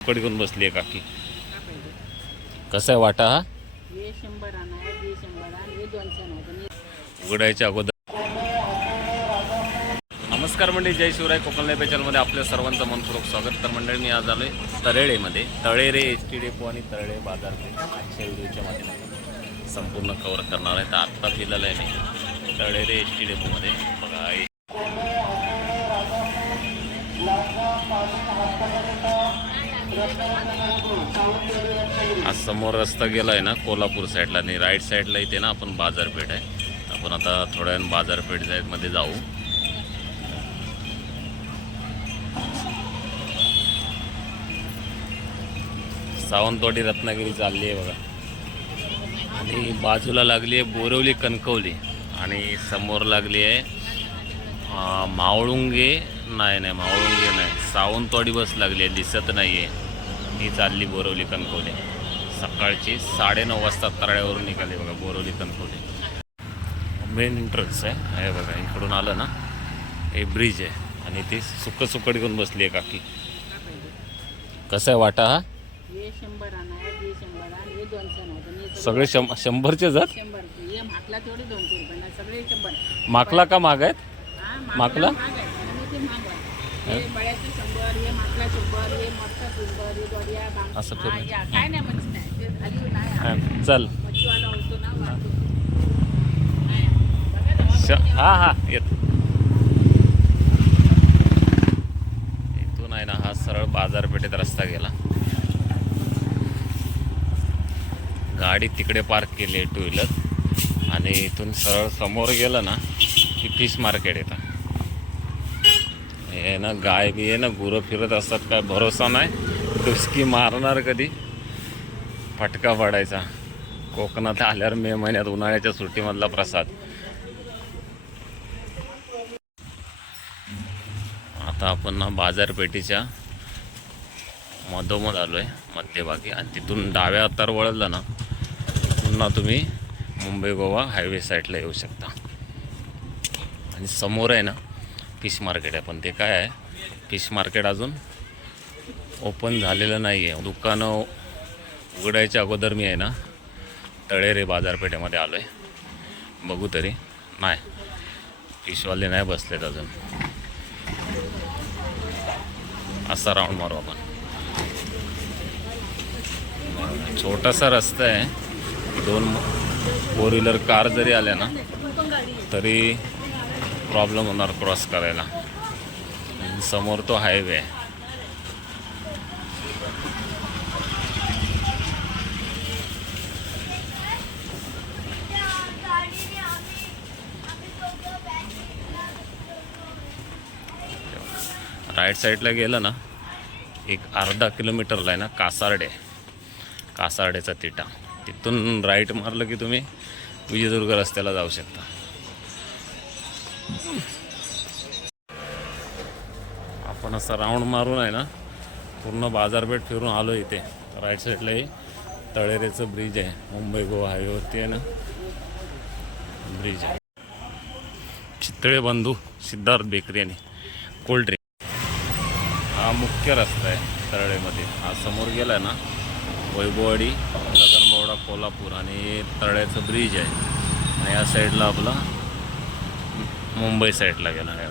कडी घेऊन बसली आहे काकी. कसा आहे वाटा हा? हे 100 आणा आहे, हे 100 आणि हे 200 आहे. उघडायच्या अगोदर नमस्कार मंडळी, जय शिवराय. कोकण लाईव्ह चॅनलमध्ये आपल्या सर्वांचं मनपूर्वक स्वागत. तर मंडळी मी आज आलो आहे तळेरेमध्ये. तळेरे एस टी डेपो आणि तळेरे बाजारपेठ आजच्या व्हिडिओच्या माध्यमातून संपूर्ण कव्हर करणार आहे. तर आत्ता फिरलेलं आहे मी तळेरे एस टी डेपोमध्ये. बघा आज समोर रस्ता गेला आहे ना कोल्हापूर साईडला, आणि राईट साईडला इथे ना आपण बाजारपेठ आहे. आपण आता थोड्या वेळ बाजारपेठ साईडमध्ये जाऊ. सावंतवाडी रत्नागिरी चालली आहे बघा, आणि बाजूला लागली आहे बोरवली कणकवली, आणि समोर लागली आहे मावळुंगे मावळुंगे नाही, सावंतवाडी बस लागली आहे, दिसत नाही आहे. ही चालली बोरवली कणकवली. सकाळची 9:30 वाजता तळ्यावरून निघाली बघा बोरवली कणकवली. मेन एंट्रन्स आहे हे बघा. इकडून आलं ना हे ब्रिज आहे, आणि ती सुकड घेऊन बसली आहे काकी. कसं आहे वाटा हा? हे 100 आणा आहे, हे 100 आणि हे 200 आहे. सगळे 100चे जात. 100 हे माकला तेवढे 200 रुपये नाही, सगळे 100. माकला का महाग आहेत? हां, माकला महाग आहे आणि ते महाग आहे. हे बळ्याचं 100, हे माकला 100, हे मोठा 100, हे दोडिया असं हां, फिरून. या काय नाही म्हणत नाही, ते खाली नाही. चल मच्छीवाला होतो ना वाहतो. हां येत. इथून आहे ना हा सरळ बाजारपेठेत रस्ता गेला. गाडी तिकडे पार्क केली आहे टू व्हीलर, आणि इथून सरळ समोर गेलं ना की फिश मार्केट येतं. हे ना गाय बी आहे ना, गुरं फिरत असतात, काय भरोसा नाही, डुसकी मारणार कधी फटका पडायचा. कोकणात आल्यावर मे महिन्यात उन्हाळ्याच्या सुट्टीमधला प्रसाद. आता आपण ना बाजारपेठेच्या मधोमध आलो आहे मध्यभागी, आणि तिथून डाव्या हातावर वळलं ना पुन्हा तुम्ही मुंबई गोवा हायवे साईडला येऊ शकता. आणि समोर आहे ना फिश मार्केट आहे, पण ते काय आहे, फिश मार्केट अजून ओपन झालेलं नाही आहे. दुकानं उघडायच्या अगोदर मी आहे ना तळेरे बाजारपेठेमध्ये आलो आहे. बघू तरी नाही, फिशवाले नाही बसलेत अजून. असा राऊंड मारू आपण. छोटासा रस्ता आहे, 2 फोर व्हीलर कार जरी आल्या ना तरी प्रॉब्लेम होणार क्रॉस करायला. समोर तो हायवे आहे. राईट साईडला गेलं ना एक अर्धा किलोमीटरला आहे ना कासारडेचा तिटा. तिथून राईट मारलं की तुम्ही विजयदुर्ग रस्त्याला जाऊ शकता. आपण असं राऊंड मारून आहे ना पूर्ण बाजारपेठ फिरून आलो. इथे राईट साईडलाही तळेरेचं ब्रिज आहे, मुंबई गोवा हायवेवरती आहे ना ब्रिज आहे. चितळे बंधू सिद्धार्थ बेकरी आणि कोल्ड ड्रिंक हा मुख्य रस्ता आहे तळेमध्ये. हा समोर गेला आहे ना वैभववाडी, गगनबावडा, कोल्हापूर, आणि तळ्याचं ब्रिज आहे. आणि या साईडला आपला मुंबई साईडला गेला आहे.